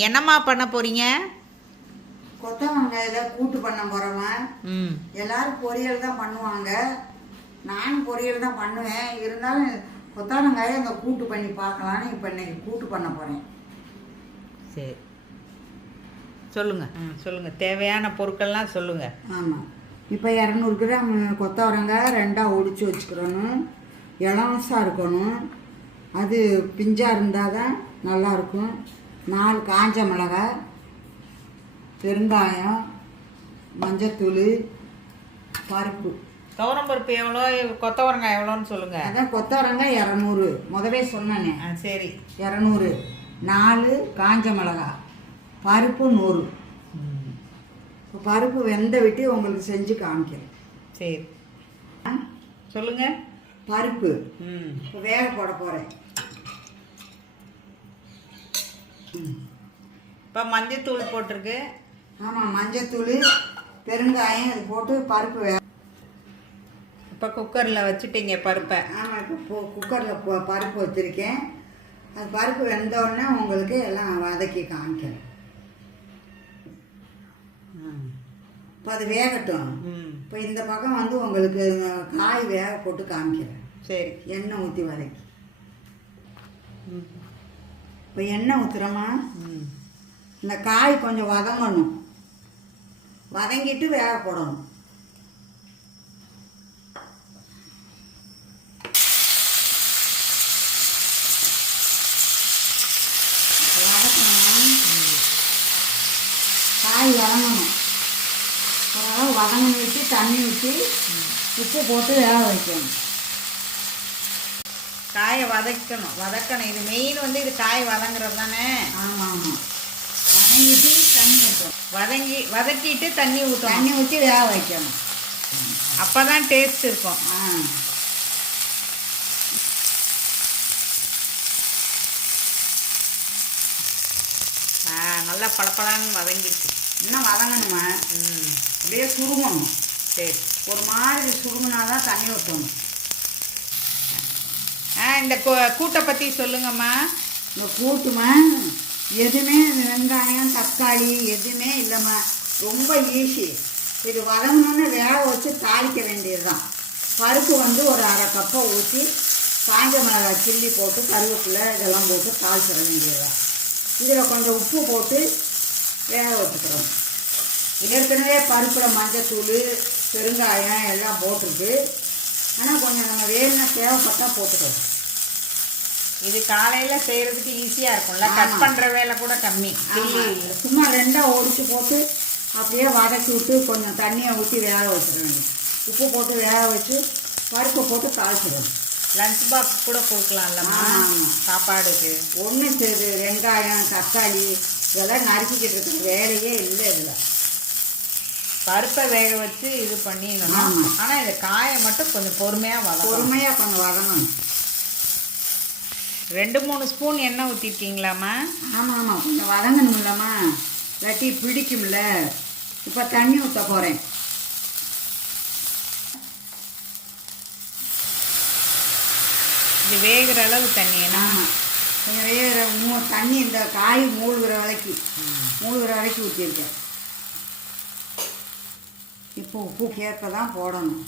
என்னம்மா பண்ண போறீங்க? கொத்தவங்காயில கூட்டு பண்ண போகிறவன் ம். எல்லாரும் பொரியல் தான் பண்ணுவாங்க. நானும் பொரியல் தான் பண்ணுவேன். இருந்தாலும் கொத்தவங்காயை அந்த கூட்டு பண்ணி பார்க்கலான்னு இப்போ இன்னைக்கு கூட்டு பண்ண போகிறேன் சரி. சொல்லுங்க. ம் சொல்லுங்க. தேவையான பொருட்கள்லாம் சொல்லுங்க. ஆமாம் இப்போ இரநூறு கிராம் கொத்தவரங்காய் ரெண்டாக ஒடிச்சு வச்சுக்கிறணும். இளவசாக இருக்கணும். அது பிஞ்சாக இருந்தால் தான் நல்லாயிருக்கும் நாலு காஞ்ச மிளகாய் பெருங்காயம் மஞ்சத்தூள் பருப்பு. துவரம் பருப்பு எவ்வளோ கொத்தவரங்காய் எவ்வளோன்னு சொல்லுங்க. அதான் கொத்தவரங்காய் இரநூறு. முதவே சொன்னேனே. ஆ சரி. இரநூறு. நாலு காஞ்ச மிளகாய் பருப்பு நூறு. இப்போ பருப்பு வெந்த விட்டு உங்களுக்கு செஞ்சு காமிக்கிறேன். சரி. ஆ? சொல்லுங்க. பருப்பு. ம். இப்போ வேக போட போகிறேன் இப்போ மஞ்சத்தூள் போட்டிருக்கு. ஆமாம் மஞ்சத்தூள் பெருங்காயம் இது போட்டு பருப்பு வே இப்போ குக்கரில் வச்சுட்டீங்க பருப்பை. ஆமாம் இப்போ குக்கரில் போ பருப்பு வச்சுருக்கேன். அது பருப்பு வெந்த உடனே உங்களுக்கு எல்லாம் வதக்கி காமிக்கிறேன். இப்போ அது வேகட்டும். இப்போ இந்த பக்கம் வந்து உங்களுக்கு காய் வேக போட்டு காமிக்கிறேன். சரி. எண்ணெய் ஊற்றி வதக்கி. ம். இப்போ எண்ணெய் ஊற்றுறோமா இந்த காய் கொஞ்சம் வதங்கணும். வதங்கிட்டு வேக போடணும். காய் வதங்கணும். ஓரளவு வதங்கணும் விட்டு தண்ணி ஊற்றி உப்பு போட்டு வேக வைக்கணும். காயை வதக்கணும். வதக்கணும். இது மெயின் வந்து இது காய் வதங்குறது தானே? ஆமாம் ஆமாம் வதங்கிட்டு தண்ணி ஊற்றணும் வதங்கி வதக்கிட்டு தண்ணி ஊற்றணும் தண்ணி ஊற்றி வேக வைக்கணும். அப்போ தான் டேஸ்ட் இருக்கும். ஆ. நல்லா பளபளன்னு வதங்கிருக்கு இன்னும் வதங்கணுமா? ம். அப்படியே சுருங்கணும். சரி. ஒரு மாதிரி சுருங்கினா தான் தண்ணி ஊற்றணும் இந்த கூட்டை பற்றி சொல்லுங்கம்மா. இந்த கூட்டுமா? எதுவுமே வெங்காயம் தக்காளி எதுவுமே இல்லைம்மா. ரொம்ப ஈஸி இது வதங்கணும்னு வேக வச்சு தாளிக்க வேண்டியது தான் பருப்பு வந்து ஒரு அரை கப்பை ஊற்றி காஞ்ச மிளகாய் கிள்ளி போட்டு கருவேப்பிலை இதெல்லாம் போட்டு தாளிச்சிட வேண்டியது தான் இதில் கொஞ்சம் உப்பு போட்டு வேக வச்சுக்கிறோம். ஏற்கனவே பருப்பில் மஞ்சத்தூள் பெருங்காயம் எல்லாம் போட்டிருக்கு. ஆனால் கொஞ்சம் நம்ம வேணும்னா தேவைப்பட்டால் போட்டுக்கிறோம் இது காலையில் செய்கிறதுக்கு ஈஸியாக இருக்கும்ல. கட். பண்ணுற வேலை கூட கம்மி. சும்மா ரெண்டாக ஒடிச்சு போட்டு அப்படியே வதக்கி விட்டு கொஞ்சம் தண்ணியை ஊற்றி வேக வச்சிட வேண்டியது. உப்பு போட்டு வேக வச்சு பருப்பை போட்டு தாளிச்சிடணும் லஞ்ச் பாக்ஸ் கூட கொடுக்கலாம்லம்மா. சாப்பாடுக்கு. ஒன்று சரி வெங்காயம் தக்காளி இதெல்லாம் நறுக்கிக்கிட்டு இருக்கிற வேலையே இல்லை இதில். பருப்பை வேக வச்சு இது பண்ணிடணும். ஆனால் இந்த காயை மட்டும் கொஞ்சம் பொறுமையாக வதக்கணும். பொறுமையாக கொஞ்சம் வதங்கணும். ரெண்டு மூணு ஸ்பூன் எண்ணெய் ஊற்றிருக்கீங்களாம்மா ஆமாம் ஆமாம் கொஞ்சம் வதங்கணும் இல்லைம்மா இல்லாட்டி பிடிக்கும்ல. இப்போ தண்ணி ஊற்ற போகிறேன் இது வேகிற அளவு தண்ணி ஆமாம் கொஞ்சம் வேகிற மூ தண்ணி இந்த காய் மூழ்கிற வரைக்கும் மூழ்கிற வரைக்கும் ஊற்றிருக்கேன் இப்போ உப்பு கேட்க தான் போடணும்.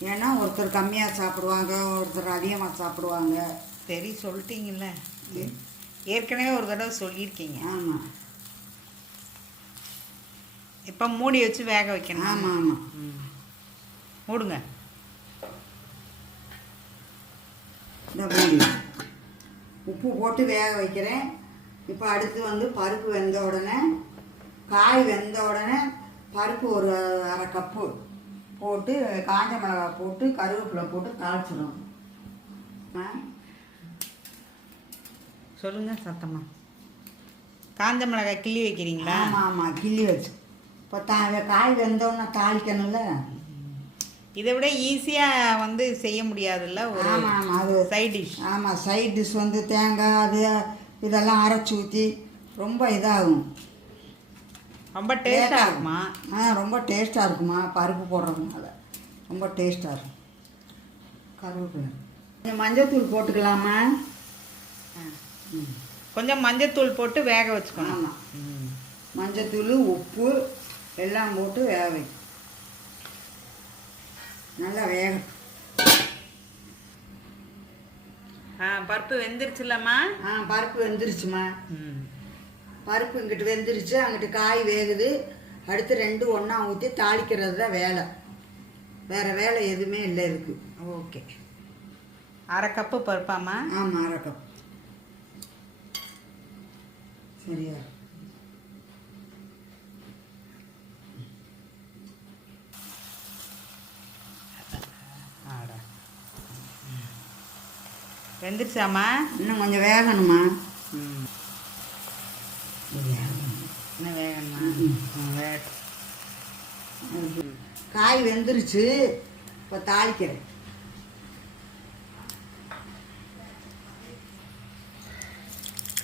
ஏன்னா ஒருத்தர் கம்மியாக சாப்பிடுவாங்க ஒருத்தர் அதிகமாக சாப்பிடுவாங்க. சரி சொல்லிட்டீங்கல்ல. ஏற்கனவே ஒரு தடவை சொல்லியிருக்கீங்க. ஆமாம் இப்போ மூடி வச்சு வேக வைக்கணும். ஆமாம் ஆமாம் ம். மூடுங்க. இந்த மூடி. உப்பு போட்டு வேக வைக்கிறேன். இப்போ அடுத்து வந்து பருப்பு வெந்த உடனே காய் வெந்த உடனே பருப்பு ஒரு அரை கப்பு போட்டு காஞ்ச மிளகாய் போட்டு கருவேப்பிலை போட்டு தாளிச்சிடும். சொல்லுங்க சத்தமா காஞ்ச மிளகாய் கிள்ளி வைக்கிறீங்களா? ஆமாம் ஆமாம் கிள்ளி வச்சு. இப்போ தா காய் வெந்தோடனே தாளிக்கணும்ல? இதை விட ஈஸியாக வந்து செய்ய முடியாதுல்ல ஒரு ஆமாம் ஆமாம் அது சைட் டிஷ் ஆமாம் சைட் டிஷ் வந்து தேங்காய் அது இதெல்லாம் அரைச்சி ஊற்றி ரொம்ப இதாகும். ரொம்ப டேஸ்டாக லேட்டா இருக்குமா. ஆ ரொம்ப டேஸ்ட்டாக இருக்குமா? பருப்பு போடுறதுனால. ரொம்ப டேஸ்ட்டாக இருக்கும். கருவேப்பிலை. கொஞ்சம் மஞ்சள் தூள் போட்டுக்கலாமா கொஞ்சம் மஞ்சத்தூள் போட்டு வேக வச்சுக்கணும். ஆமாம் ம். மஞ்சத்தூள் உப்பு எல்லாம் போட்டு வேக வை. நல்லா வேக ஆ பருப்பு வெந்துருச்சுல்லம்மா? ஆ பருப்பு வெந்துருச்சுமா ம். பருப்பு இங்கிட்டு வெந்துருச்சு அங்கிட்டு காய் வேகுது. அடுத்து ரெண்டு ஒன்றா ஊற்றி தாளிக்கிறது தான் வேலை. வேறு வேலை எதுவுமே இல்லை இருக்கு ஓகே. அரை கப்பு பருப்பாம்மா? ஆமாம் அரைக்கம் சரியா? ஆடா. வெந்துருச்சாம்மா? இன்னும் கொஞ்சம் வேகணுமா ம் இன்னும் வேகணுமா காய் வெந்துருச்சு. இப்போ தாளிக்கிறேன்.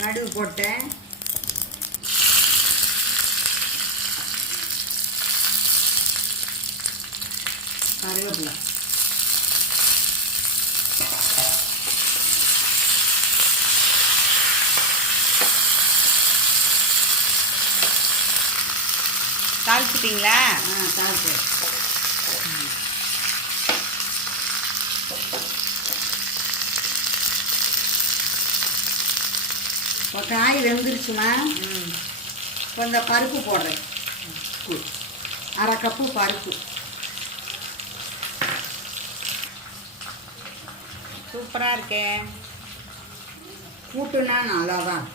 கடுகு போட்டேன். கருவேப்பிலை. தாளிச்சிட்டிங்களா? ஆ தாளிச்சேன் இப்போ காய் வெந்துருச்சுமா ம். இப்போ இந்த பருப்பு போடுறேன். அரை கப்பு பருப்பு. சூப்பராக இருக்கே. கூட்டுனா நல்லா தான்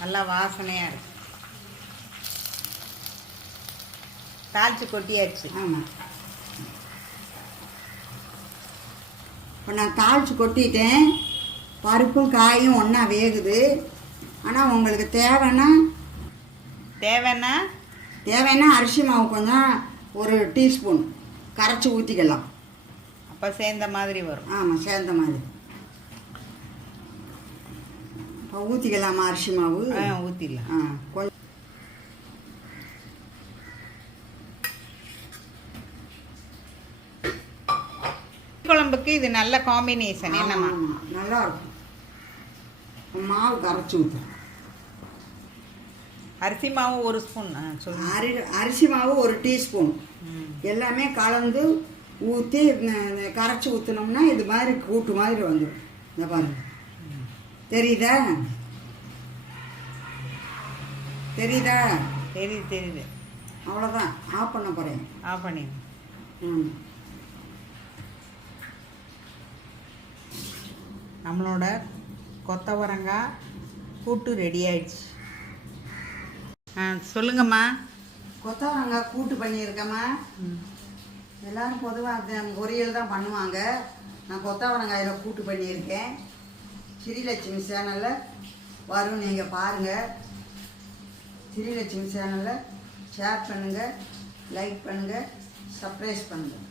நல்லா வாசனையாக இருக்கு. தாளிச்சு கொட்டியாச்சு. ஆமாம் இப்போ நான் தாளித்து கொட்டிட்டேன். பருப்பும் காயும் ஒன்றா வேகுது. ஆனால் உங்களுக்கு தேவைன்னா தேவைன்னா? தேவைன்னா அரிசி மாவு கொஞ்சம் ஒரு டீஸ்பூன். கரைச்சி ஊற்றிக்கலாம் அப்போ சேர்ந்த மாதிரி வரும். ஆமாம் சேர்ந்த மாதிரி. இப்போ ஊற்றிக்கலாமா அரிசி மாவு? ஆ ஊற்றிடலாம் ஆ கொஞ்சம் குழம்புக்கு இது நல்ல காம்பினேஷன் என்னம்மா நல்லா இருக்கும் மாவு கரைச்சி ஊற்றுறேன் அரிசி மாவு ஒரு ஸ்பூன் அரி அரிசி மாவு ஒரு டீஸ்பூன். எல்லாமே கலந்து ஊற்றி கரைச்சி ஊற்றினோம்னா இது மாதிரி கூட்டு மாதிரி வந்துடும் இந்த பாருங்க. தெரியுதா? தெரியுதா? தெரியுது தெரியுது. அவ்வளோதான் ஆஃப் பண்ண போகிறேன் ஆஃப் பண்ணிடுங்க ம். நம்மளோட கொத்தவரங்காய் கூட்டு ரெடி ஆயிடுச்சு. ஆ சொல்லுங்கம்மா. கொத்தவரங்காய் கூட்டு பண்ணியிருக்கேம்மா. எல்லாரும் பொதுவாக பொரியல் தான் பண்ணுவாங்க. நான் கொத்தவரங்காயில் கூட்டு பண்ணியிருக்கேன். ஸ்ரீலட்சுமி சேனலில் வரும் நீங்கள் பாருங்கள் ஸ்ரீலட்சுமி சேனலில் ஷேர் பண்ணுங்கள் லைக் பண்ணுங்கள் சப்ஸ்கிரைப் பண்ணுங்கள்